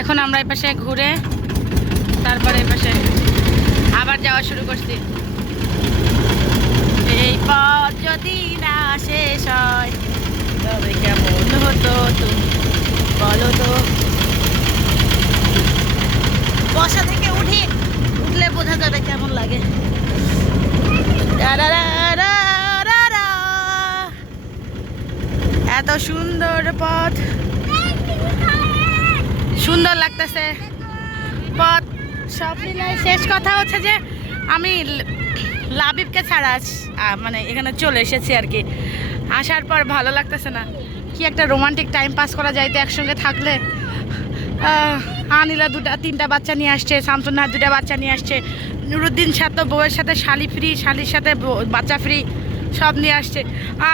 এখন আমরা এই পাশে ঘুরে তারপরে এই পাশে আবার যাওয়া শুরু করছি। এই পথ যদি না শেষ হয় তবে কেমন হতো তুমি বলো তো। বসা থেকে উঠলে বোঝা যাবে কেমন লাগে। এত সুন্দর পথ, সুন্দর লাগতেছে পথ সব মিলাই। শেষ কথা হচ্ছে যে আমি লাবিবকে ছাড়া মানে এখানে চলে এসেছি আর কি। আসার পর ভালো লাগতেছে না, কি একটা রোমান্টিক টাইম পাস করা যাইতে একসঙ্গে থাকলে। আনিলা 2-3টা বাচ্চা নিয়ে আসছে, শামসুন্না 2টা বাচ্চা নিয়ে আসছে, নুরুদ্দিন সাথে বউয়ের সাথে শালি ফ্রি, শালির সাথে বাচ্চা ফ্রি, সব নিয়ে আসছে।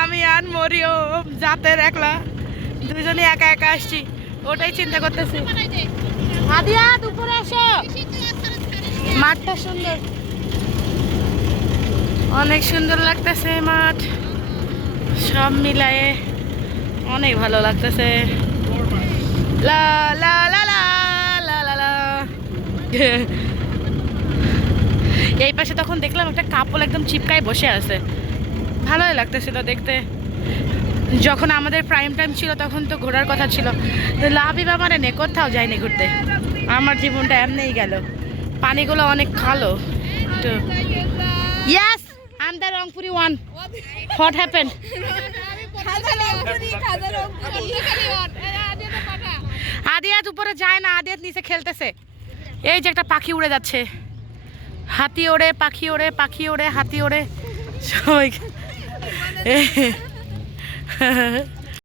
আমি আর মরিয়ম জাতের একলা, দুজনে একা একা আসছি, ওটাই চিন্তা করতেছি। আদিয়া দুপুরে এসো, মাঠটা সুন্দর, অনেক সুন্দর লাগতেছে মাঠ, সব মিলায়ে অনেক ভালো লাগতেছে। লা লা লা লা লা লা লা। এই পাশে তখন দেখলাম একটা কাপল একদম চিপকায় বসে আছে, ভালোই লাগতেছিল দেখতে। যখন আমাদের প্রাইম টাইম ছিল তখন তো ঘোরার কথা ছিল, লাবিব আমার এনে কোথাও যায়নি ঘুরতে। আমার জীবনটা এমনিই গেল। পানিগুলো অনেক কালো। Yes, I am the Rangpuri one. What happened? Adiyat উপরে যায় না, আদিয়াত নিচে খেলতেছে। এই যে একটা পাখি উড়ে যাচ্ছে, হাতি ওড়ে, পাখি ওড়ে, পাখি ওড়ে, হাতি ওড়ে, সবাই